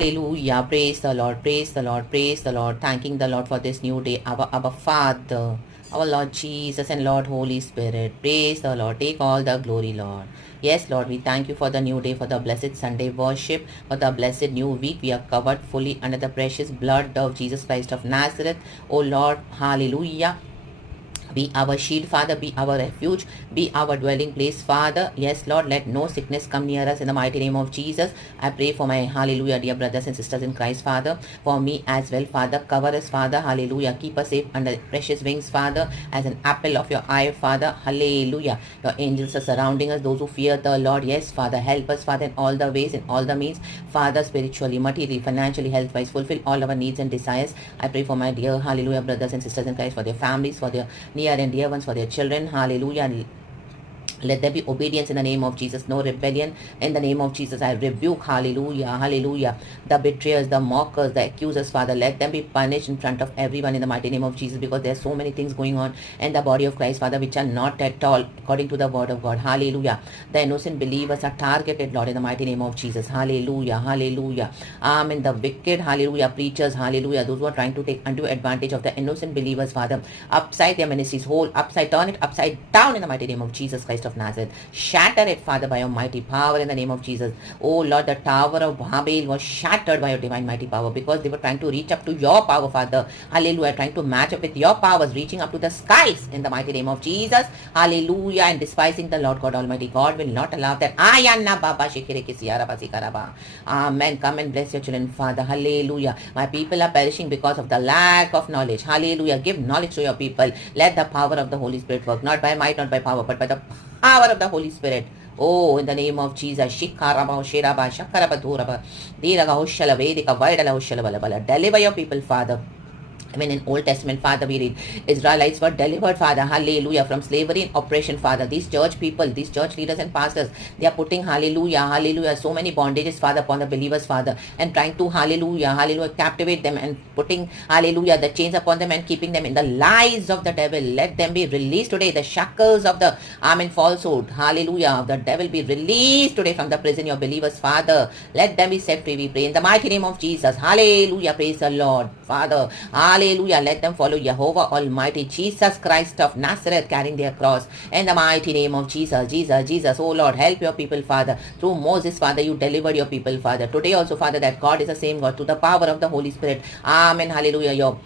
Hallelujah. Praise the Lord. Praise the Lord. Praise the Lord. Thanking the Lord for this new day. Our Father, our Lord Jesus and Lord Holy Spirit. Praise the Lord. Take all the glory, Lord. Yes, Lord, we thank you for the new day, for the blessed Sunday worship, for the blessed new week. We are covered fully under the precious blood of Jesus Christ of Nazareth. Oh Lord, hallelujah. Be our shield, Father. Be our refuge. Be our dwelling place, Father. Yes, Lord, let no sickness come near us in the mighty name of Jesus. I pray for my hallelujah, dear brothers and sisters in Christ, Father. For me as well, Father. Cover us, Father. Hallelujah. Keep us safe under precious wings, Father, as an apple of your eye, Father. Hallelujah. Your angels are surrounding us, those who fear the Lord. Yes, Father. Help us, Father, in all the ways, in all the means. Father, spiritually, materially, financially, health-wise, fulfill all our needs and desires. I pray for my dear, hallelujah, brothers and sisters in Christ, for their families, for their near and dear ones, for their children. Hallelujah. And let there be obedience in the name of Jesus, no rebellion. In the name of Jesus, I rebuke, hallelujah, hallelujah, the betrayers, the mockers, the accusers, Father. Let them be punished in front of everyone in the mighty name of Jesus, because there are so many things going on in the body of Christ, Father, which are not at all according to the word of God. Hallelujah. The innocent believers are targeted, Lord, in the mighty name of Jesus. Hallelujah, hallelujah. Amen. The wicked, hallelujah, preachers, hallelujah, those who are trying to take undue advantage of the innocent believers, Father, upside their ministries, whole upside, turn it upside down in the mighty name of Jesus Christ of Nazareth. Shatter it, Father, by your mighty power in the name of Jesus. Oh Lord, the tower of Babel was shattered by your divine mighty power, because they were trying to reach up to your power, Father. Hallelujah. Trying to match up with your powers, reaching up to the skies in the mighty name of Jesus. Hallelujah. And despising the Lord God Almighty. God will not allow that. Amen. Come and bless your children, Father. Hallelujah. My people are perishing because of the lack of knowledge. Hallelujah. Give knowledge to your people. Let the power of the Holy Spirit work, not by might, not by power, but by the power of the Holy Spirit. Oh, in the name of Jesus. Shikaraba, Shiraba, Shakaraba, Duraba, Diraga, Hushala, Vedika, Vaidala, Hushala, deliver your people, Father. When in Old Testament, Father, we read Israelites were delivered, Father, hallelujah, from slavery and oppression, Father. These church people, these church leaders and pastors, they are putting, hallelujah, hallelujah, so many bondages, Father, upon the believers, Father, and trying to, hallelujah, hallelujah, captivate them and putting, hallelujah, the chains upon them and keeping them in the lies of the devil. Let them be released today. The shackles of the, amen, falsehood, hallelujah, of the devil be released today from the prison, your believers, Father. Let them be set free, we pray, in the mighty name of Jesus. Hallelujah, praise the Lord, Father. Hallelujah. Let them follow Jehovah Almighty, Jesus Christ of Nazareth, carrying their cross. In the mighty name of Jesus, Jesus, Jesus. Oh Lord, help your people, Father. Through Moses, Father, you delivered your people, Father. Today also, Father, that God is the same God, to the power of the Holy Spirit. Amen. Hallelujah. Your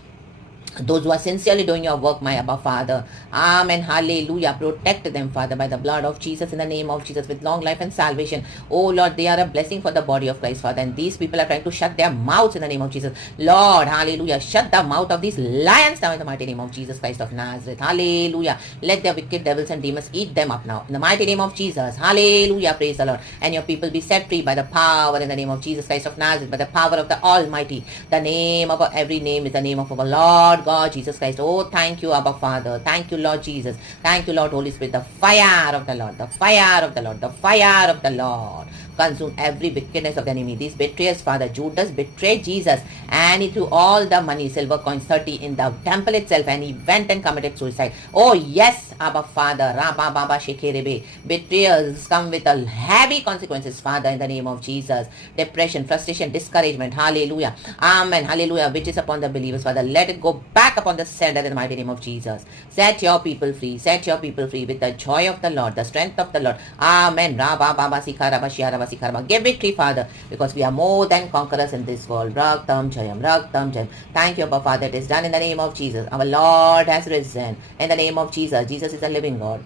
those who are sincerely doing your work, my Abba Father. Amen. Hallelujah. Protect them, Father, by the blood of Jesus, in the name of Jesus, with long life and salvation. Oh Lord, they are a blessing for the body of Christ, Father. And these people are trying to shut their mouths in the name of Jesus. Lord, hallelujah. Shut the mouth of these lions now in the mighty name of Jesus Christ of Nazareth. Hallelujah. Let their wicked devils and demons eat them up now. In the mighty name of Jesus. Hallelujah. Praise the Lord. And your people be set free by the power in the name of Jesus Christ of Nazareth, by the power of the Almighty. The name of every name is the name of our Lord God Jesus Christ. Oh, thank you, Abba Father. Thank you, Lord Jesus. Thank you, Lord Holy Spirit. The fire of the Lord, the fire of the Lord, the fire of the Lord. Consume every wickedness of the enemy. These betrayers, Father, Judas betrayed Jesus, and he threw all the money, silver coins, 30, in the temple itself, and he went and committed suicide. Oh yes, Abba Father. Rabba Baba Shekerebe. Betrayers come with a heavy consequences, Father, in the name of Jesus. Depression, frustration, discouragement. Hallelujah. Amen. Hallelujah. Which is upon the believers, Father. Let it go back upon the sender in the mighty name of Jesus. Set your people free. Set your people free with the joy of the Lord, the strength of the Lord. Amen. Rabba Baba Sikaraba Shiaraba. Give victory, Father, because we are more than conquerors in this world. Raktam Jayam, Raktam Jayam. Thank you, Abba Father. It is done in the name of Jesus. Our Lord has risen. In the name of Jesus. Jesus is the living God.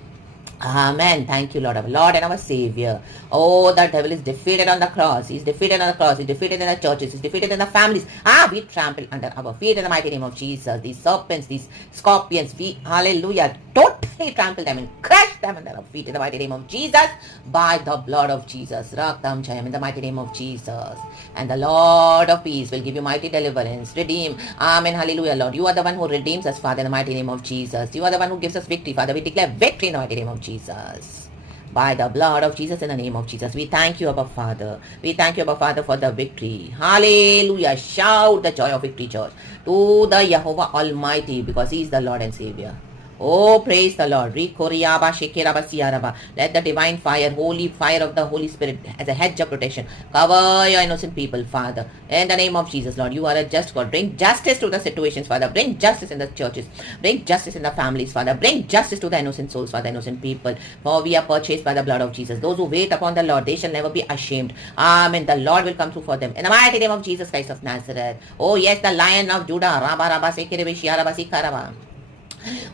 Amen. Thank you, Lord, our Lord and our Savior. Oh, the devil is defeated on the cross. He's defeated on the cross. He's defeated in the churches. He's defeated in the families. We trample under our feet in the mighty name of Jesus. These serpents, these scorpions, we, hallelujah, totally trample them and crush them under our feet in the mighty name of Jesus, by the blood of Jesus. Raktam Chayam, in the mighty name of Jesus. And the Lord of peace will give you mighty deliverance. Redeem. Amen. Hallelujah, Lord. You are the one who redeems us, Father, in the mighty name of Jesus. You are the one who gives us victory, Father. We declare victory in the mighty name of Jesus. By the blood of Jesus, in the name of Jesus. We thank you, Abba Father. We thank you, Abba Father, for the victory. Hallelujah. Shout the joy of victory, church, to the Jehovah Almighty, because He is the Lord and Savior. Oh, praise the Lord. Rikoriyaba, shekeraba, siyaraba. Let the divine fire, holy fire of the Holy Spirit as a hedge of protection cover your innocent people, Father. In the name of Jesus, Lord, you are a just God. Bring justice to the situations, Father. Bring justice in the churches. Bring justice in the families, Father. Bring justice to the innocent souls, Father, innocent people. For we are purchased by the blood of Jesus. Those who wait upon the Lord, they shall never be ashamed. Amen. The Lord will come through for them. In the mighty name of Jesus Christ of Nazareth. Oh, yes, the Lion of Judah. Rabba, rabba, sekerebe, shiaraba, sikaraba.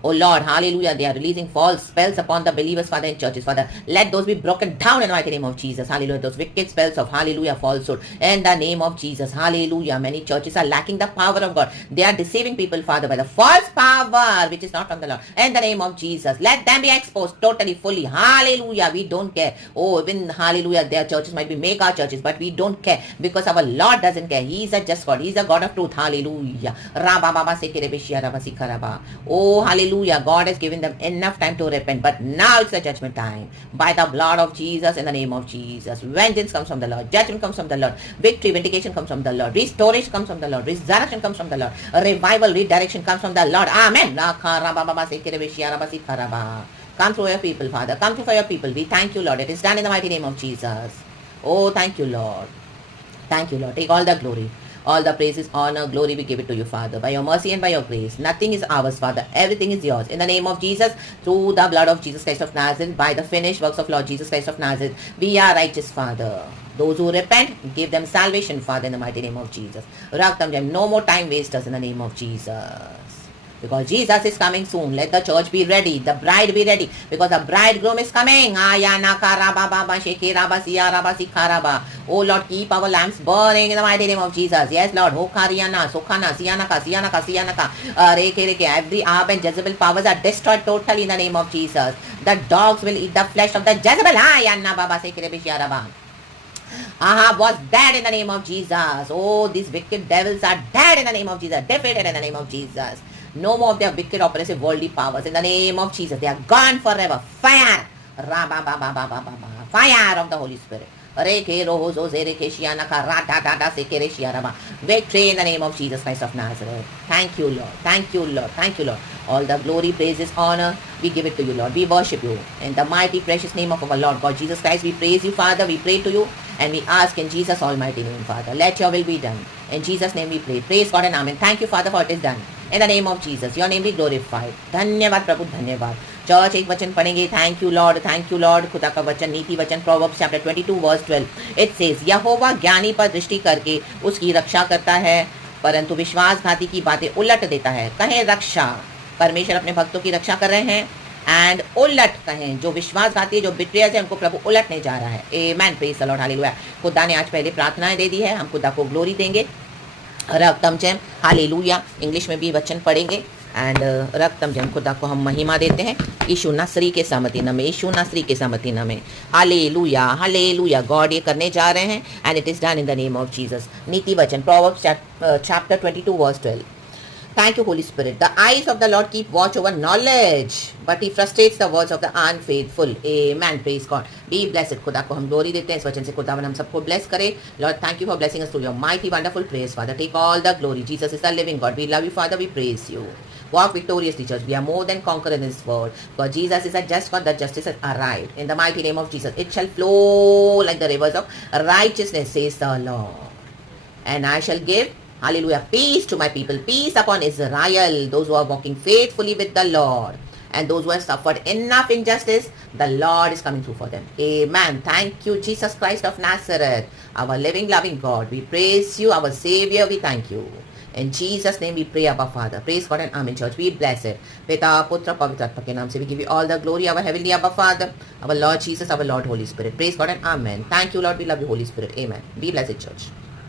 Oh Lord, hallelujah. They are releasing false spells upon the believers, Father, in churches, Father. Let those be broken down in the mighty name of Jesus. Hallelujah. Those wicked spells of hallelujah, falsehood. In the name of Jesus. Hallelujah. Many churches are lacking the power of God. They are deceiving people, Father, by the false power which is not from the Lord. In the name of Jesus. Let them be exposed totally, fully. Hallelujah. We don't care. Oh, even hallelujah, their churches might be mega churches, but we don't care because our Lord doesn't care. He is a just God. He is a God of truth. Hallelujah. Oh, hallelujah. God has given them enough time to repent, but now it's the judgment time. By the blood of Jesus, in the name of Jesus. Vengeance comes from the Lord. Judgment comes from the Lord. Victory, vindication comes from the Lord. Restoration comes from the Lord. Resurrection comes from the Lord. Revival, redirection comes from the Lord. Amen. Come through your people, Father. Come through for your people. We thank you, Lord. It is done in the mighty name of Jesus. Oh, thank you, Lord. Thank you, Lord. Take all the glory. All the praises, honor, glory, we give it to you, Father. By your mercy and by your grace. Nothing is ours, Father. Everything is yours. In the name of Jesus, through the blood of Jesus Christ of Nazareth, by the finished works of Lord Jesus Christ of Nazareth, we are righteous, Father. Those who repent, give them salvation, Father, in the mighty name of Jesus. No more time wasters in the name of Jesus. Because Jesus is coming soon. Let the church be ready. The bride be ready. Because the bridegroom is coming. Oh Lord, keep our lamps burning in the mighty name of Jesus. Yes, Lord. Every Ahab and Jezebel powers are destroyed totally in the name of Jesus. The dogs will eat the flesh of the Jezebel. Ahab was dead in the name of Jesus. Oh, these wicked devils are dead in the name of Jesus. Defeated in the name of Jesus. No more of their wicked, oppressive, worldly powers. In the name of Jesus, they are gone forever. Fire! Fire of the Holy Spirit. Victory in the name of Jesus Christ of Nazareth. Thank you, Lord. Thank you, Lord. Thank you, Lord. All the glory, praises, honor, we give it to you, Lord. We worship you. In the mighty, precious name of our Lord God Jesus Christ, we praise you, Father. We pray to you. And we ask in Jesus' almighty name, Father. Let your will be done. In Jesus' name we pray. Praise God and amen. Thank you, Father, for it is done. In the name of Jesus, your name be glorified. धन्यवाद प्रभु, धन्यवाद. Church एक वचन पढ़ेंगे. Thank you Lord, thank you Lord. खुदा का वचन, नीति वचन, Proverbs chapter 22 verse 12. It says, यहोवा ज्ञानी पर दृष्टि करके उसकी रक्षा करता है, परंतु विश्वासघाती की बातें उलट देता है. कहें रक्षा. परमेश्वर अपने भक्तों की रक्षा कर रहे हैं. एंड उलट कहें, जो विश्वासघाती है, जो बिट्रियर्स है, उनको प्रभु उलटने जा रहा है. Amen. Praise the Lord. Hallelujah. खुदा ने आज पहले प्रार्थनाएं दे दी है. हम खुदा को ग्लोरी देंगे. रक्तम जैम हालेलुया. इंग्लिश में भी वचन पढ़ेंगे. एंड रक्तम जैम, खुदा को हम महिमा देते हैं. यीशु नसरी के सामर्थी नाम में, यीशु नसरी के सामर्थी नाम में. Hallelujah, hallelujah. गॉड ये करने जा रहे हैं. And it is done in the name of Jesus. नीति वचन, Proverbs chapter 22 verse 12. Thank you, Holy Spirit. The eyes of the Lord keep watch over knowledge, but He frustrates the words of the unfaithful. Amen. Praise God. Be blessed. खुदा को हम glory देते हैं. इस वचन से खुदावन हम सबको bless करे. Lord, thank you for blessing us through your mighty, wonderful praise, Father. Take all the glory. Jesus is the living God. We love you, Father. We praise you. Walk victoriously, church. We are more than conquerors in this world. For Jesus is a just God. The justice has arrived. In the mighty name of Jesus, it shall flow like the rivers of righteousness, says the Lord. And I shall give, hallelujah, peace to my people, peace upon Israel, those who are walking faithfully with the Lord. And those who have suffered enough injustice, the Lord is coming through for them. Amen. Thank you, Jesus Christ of Nazareth, our living, loving God. We praise you, our Savior. We thank you. In Jesus' name we pray, Abba Father. Praise God and Amen, church. We bless it. Pita, Putra, Pavitra Atma ke naam se we give you all the glory, our heavenly Abba Father, our Lord Jesus, our Lord Holy Spirit. Praise God and Amen. Thank you, Lord. We love you, Holy Spirit. Amen. Be blessed, church.